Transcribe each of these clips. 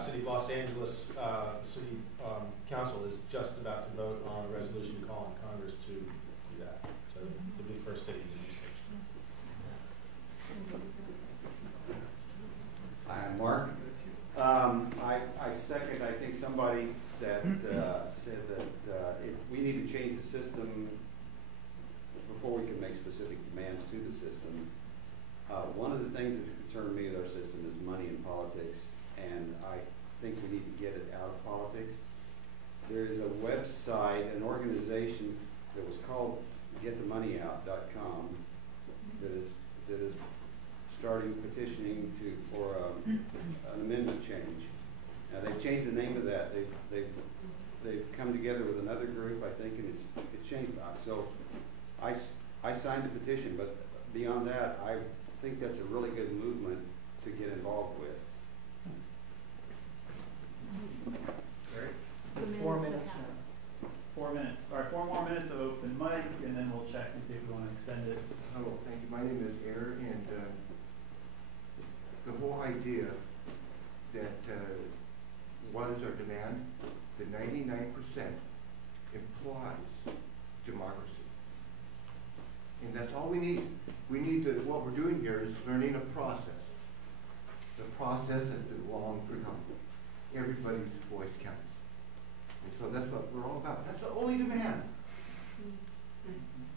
City of Los Angeles City Council is just about to vote on a resolution calling Congress to do that. So it'll be the first city to do so. Hi, I'm Mark. I second, I think somebody that said that we need to change the system before we can make specific demands to the system. One of the things that concern me with our system is money in politics, and I think we need to get it out of politics. There's a website, an organization that was called getthemoneyout.com that is starting petitioning for an amendment change. Now they've changed the name of that. They've come together with another group, I think, and it's changed now. So I signed the petition, but beyond that, I think that's a really good movement to get involved with. Great. 4 minutes now. 4 minutes. All right, 4 more minutes of open mic, and then we'll check and see if we want to extend it. Hello, thank you. My name is Air, and the whole idea that what is our demand, the 99% implies democracy. And that's all we need. We need to, what we're doing here is learning a process. The process has been long forgotten. Everybody's voice counts. And so that's what we're all about. That's the only demand.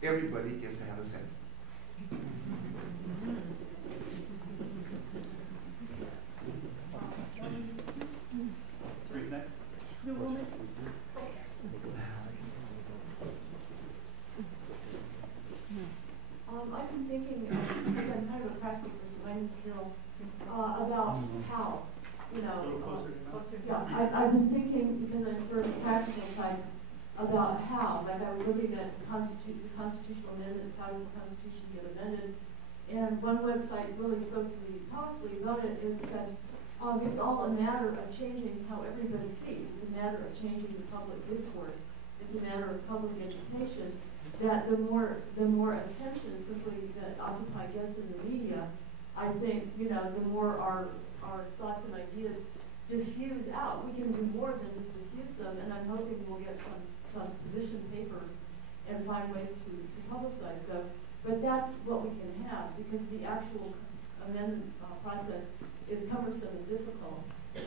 Everybody gets to have a say. Next. I've been thinking, because I'm kind of a practical person, my name's Carol, about how, I've been thinking, because I'm sort of a practical type, about how, like I was looking at the constitutional amendments, how does the Constitution get amended, and one website really spoke to me powerfully about it. It said, it's all a matter of changing how everybody sees. It's a matter of changing the public discourse. It's a matter of public education. That the more attention simply that Occupy gets in the media, I think, the more our thoughts and ideas diffuse out. We can do more than just diffuse them, and I'm hoping we'll get some position papers and find ways to publicize them. But that's what we can have, because the actual amendment process is cumbersome and difficult.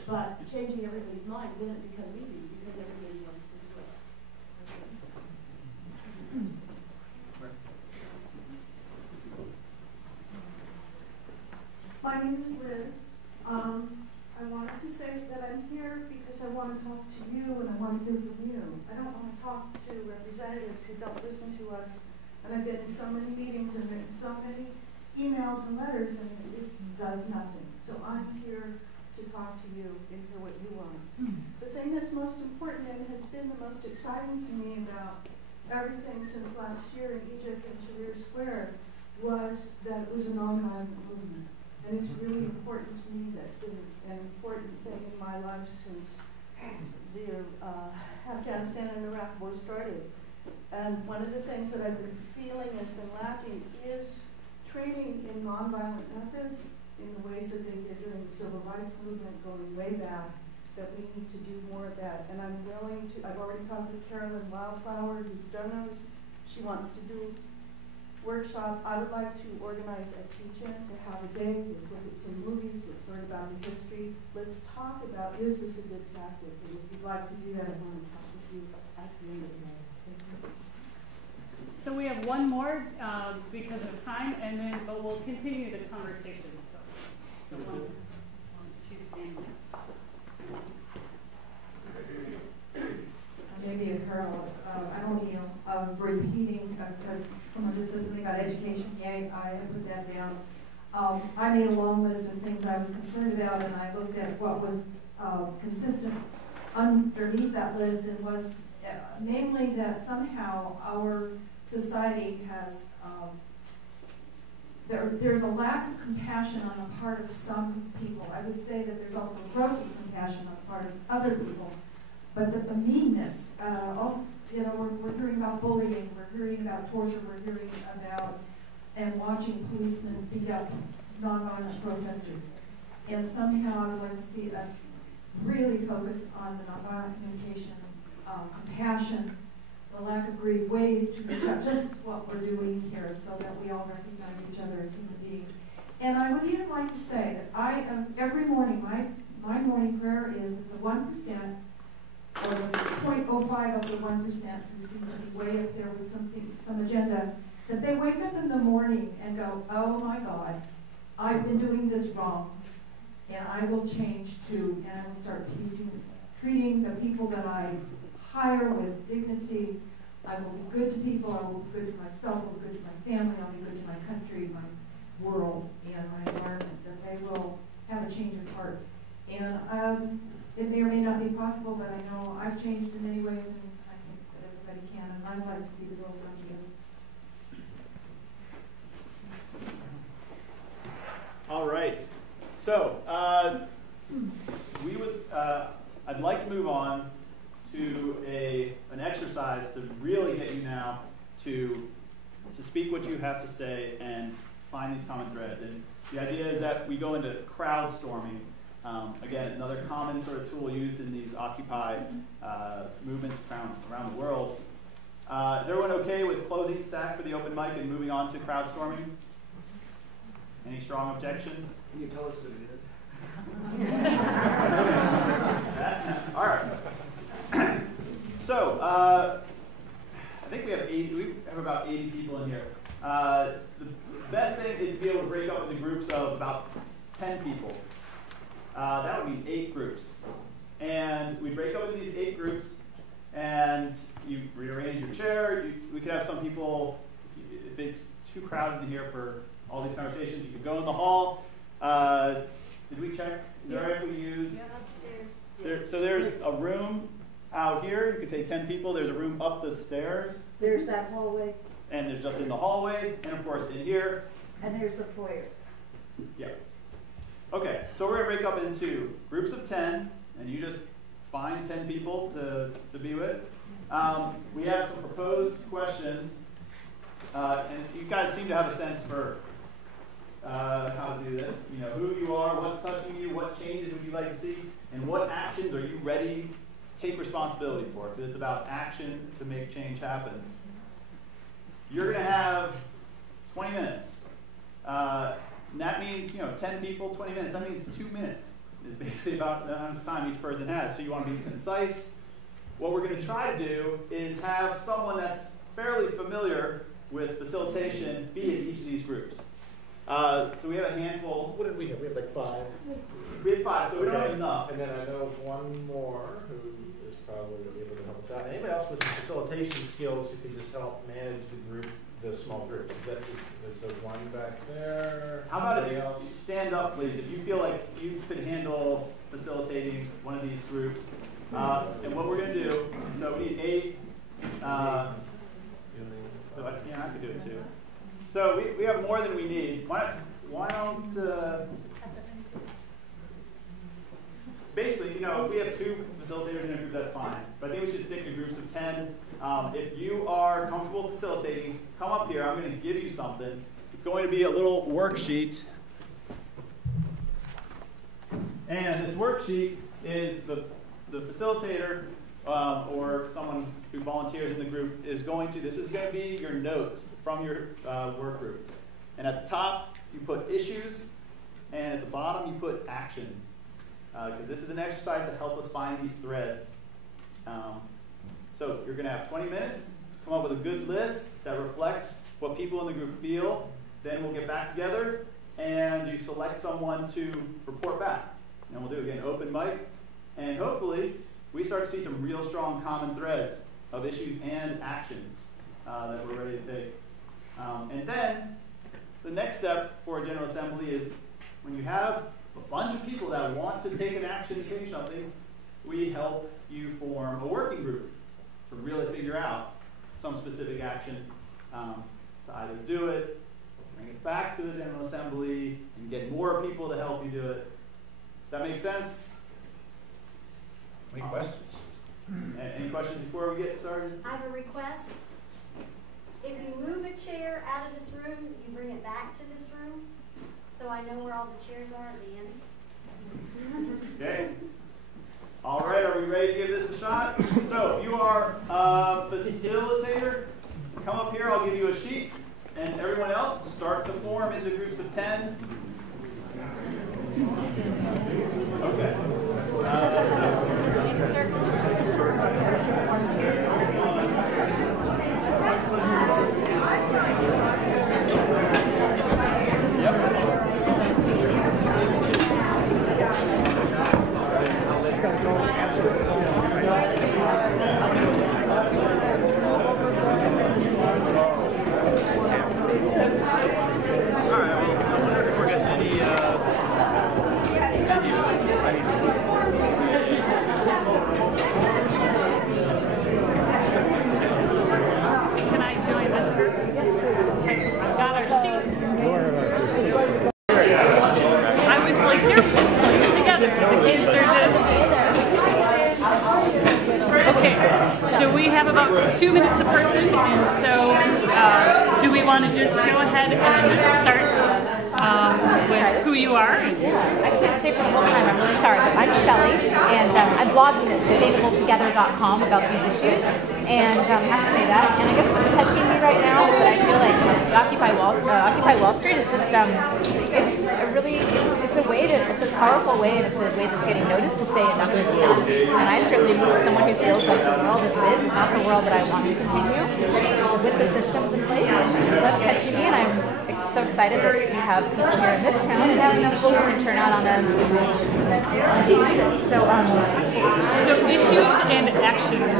But changing everybody's mind, then it becomes easy, because everybody wants to do it. My name is Liz. I wanted to say that I'm here because I want to talk to you and I want to hear from you. I don't want to talk to representatives who don't listen to us. And I've been in so many meetings and written so many emails and letters, and it does nothing. So I'm here to talk to you and hear what you want. The thing that's most important and has been the most exciting to me about everything since last year in Egypt and Tahrir Square was that it was a nonviolent movement. And it's really important to me. That's been an important thing in my life since the Afghanistan and Iraq war started. And one of the things that I've been feeling has been lacking is training in nonviolent methods in the ways that they did during the Civil Rights Movement going way back, that we need to do more of that. And I'm willing to, I've already talked with Carolyn Wildflower, who's done those. She wants to do workshop. I would like to organize a teach-in to have a day. Let's look at some movies. Let's learn about the history. Let's talk about, is this a good tactic? And if you'd like to do that, I want to talk with you at the end of the day. So we have one more because of time, and then but we'll continue the conversation. So maybe a parallel. I don't mean repeating because someone just said something about education. Yeah, I put that down. I made a long list of things I was concerned about, and I looked at what was consistent underneath that list, and was namely that somehow our society has there's a lack of compassion on the part of some people. I would say that there's also growth of compassion on the part of other people, but that the meanness, we're hearing about bullying, we're hearing about torture, we're hearing about and watching policemen beat up nonviolent protesters. And somehow I would like to see us really focus on the nonviolent communication, compassion, the lack of greed, ways to reach out, just what we're doing here so that we all recognize each other as human beings. And I would even like to say that I am, every morning, my morning prayer is that the 1%, or the 0.05 of the 1%, who seem to be way up there with some agenda, that they wake up in the morning and go, oh my God, I've been doing this wrong, and I will change too, and I will start treating the people that I hire with dignity. I will be good to people, I will be good to myself, I will be good to my family, I'll be good to my country, my world, and my environment, that they will have a change of heart. And it may or may not be possible, but I know I've changed in many ways, and I think that everybody can, and I'd like to see the world come together. All right. So, I'd like to move on to an exercise to really get you now to speak what you have to say and find these common threads. And the idea is that we go into crowdstorming. Again, another common sort of tool used in these Occupy movements around the world. Is everyone okay with closing stack for the open mic and moving on to crowdstorming? Any strong objection? Can you tell us what it is? All right. So, I think we have about 80 people in here. The best thing is to be able to break up into groups of about 10 people. That would be 8 groups. And we break up into these 8 groups, and you rearrange your chair. We could have some people, if it's too crowded in here for all these conversations, you could go in the hall. Did we check? Is there right we use? Yeah, upstairs. So there's a room out here. You could take 10 people. There's a room up the stairs. There's that hallway, And there's just in the hallway, and of course in here. and there's the foyer. Yeah. Okay, so we're going to break up into groups of 10, and you just find 10 people to be with. We have some proposed questions, and you guys seem to have a sense for how to do this. You know, who you are, what's touching you, what changes would you like to see, and what actions are you ready to take responsibility for? Because it's about action to make change happen. You're going to have 20 minutes. And that means, 10 people, 20 minutes. That means 2 minutes is basically about the amount of time each person has. So you want to be concise. What we're going to try to do is have someone that's fairly familiar with facilitation be in each of these groups. So we have a handful. What did we have? We had like 5. We had 5, so we don't have Okay. enough. And then I know of one more who is probably able to help us out. Anybody else with some facilitation skills who can just help manage the small groups? There's the one back there. How about Anybody if else? you stand up, please, if you feel like you could handle facilitating one of these groups. And what we're going to do, so we need 8. I could do it too. So we have more than we need. Why don't basically, if we have 2 facilitators in a group, that's fine. But I think we should stick to groups of 10. If you are comfortable facilitating, come up here. I'm going to give you something. It's going to be a little worksheet. And this worksheet is the facilitator or someone who volunteers in the group is going to, this is going to be your notes from your work group. And at the top, you put issues, and at the bottom, you put actions. Because this is an exercise to help us find these threads. So you're going to have 20 minutes, come up with a good list that reflects what people in the group feel. Then we'll get back together, and you select someone to report back. And we'll do, again, open mic. And hopefully, we start to see some real strong common threads of issues and actions that we're ready to take. And then, the next step for a General Assembly is when you have a bunch of people that want to take an action and change something, we help you form a working group to really figure out some specific action to either do it, bring it back to the General Assembly, and get more people to help you do it. Does that make sense? Any questions? Any questions before we get started? I have a request. If you move a chair out of this room, you bring it back to this room, so I know where all the chairs are at the end. Okay. are you ready to give this a shot? So if you are a facilitator, come up here, I'll give you a sheet. And everyone else, start to form into groups of 10. Okay. So we have about 2 minutes a person, and so do we want to just go ahead and start with who you are? I can't stay for the whole time, I'm really sorry, but I'm Shelley, and I'm blogging at sustainabletogether.com about these issues, and I have to say that. And I guess what's touching me right now is that I feel like Occupy Wall Street is just, it's a way it's a powerful way, and it's a way that's getting noticed to say enough is enough. And I certainly, someone who feels like the world as it is not the world that I want to continue with the systems in place. So that's touching me, and I'm so excited that we have people here in this town and have enough people who can turn out on them. So issues and actions.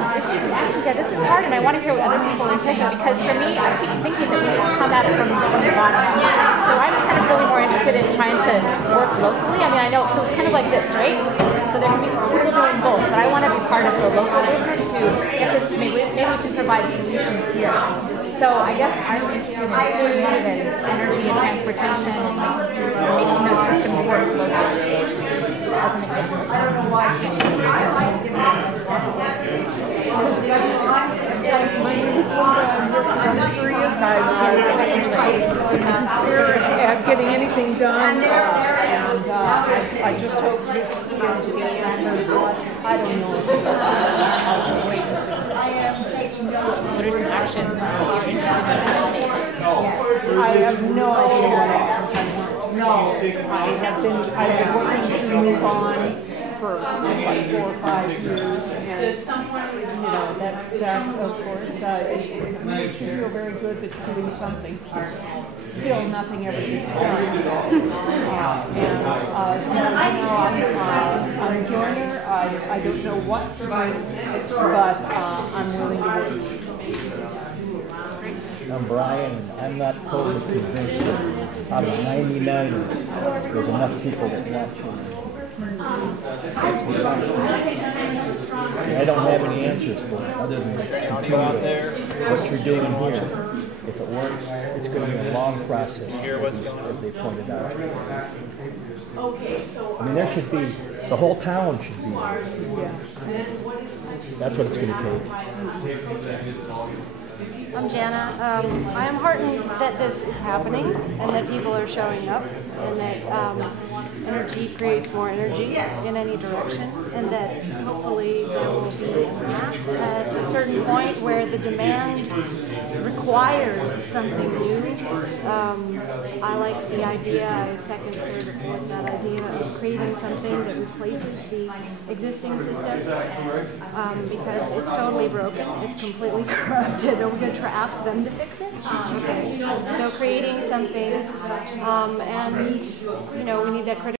Yeah, this is hard, and I want to hear what other people are thinking, because for me, I keep thinking that we have to come at it from the bottom up. So I'm kind of really more interested in trying to work locally. I mean, I know, so it's kind of like this, right? So there can be people doing both, but I want to be part of the local movement to get this, maybe we can provide solutions here. So I guess I'm interested in food and energy and transportation and making those systems work locally. I don't know why. My name is Linda. I'm curious. I'm here at getting anything done, and I just hope this is the answer. I don't know. What are some actions that you're interested in taking? I have no idea what actions I've been working to move on for like 4 or 5 years, and that of course it makes you feel very good that you're doing something. Still, nothing ever gets done. I'm a joiner. I don't know what to do, but I'm willing to work. I'm Brian, and I'm not totally convinced out of 99ers there's enough people that want you. I don't have any answers for it other than continue what you're doing here. If it works, it's going to be a long process, as they pointed out. I mean, there should be, the whole town should be there. That's what it's going to take. I'm Jana. I am heartened that this is happening and that people are showing up, and that energy creates more energy in any direction, and that hopefully there will be a mass at a certain point where the demand requires something new. I like the idea, I second that idea of creating something that replaces the existing system, because it's totally broken, it's completely corrupted. Are we going to ask them to fix it? Okay. So creating something, and we need that critical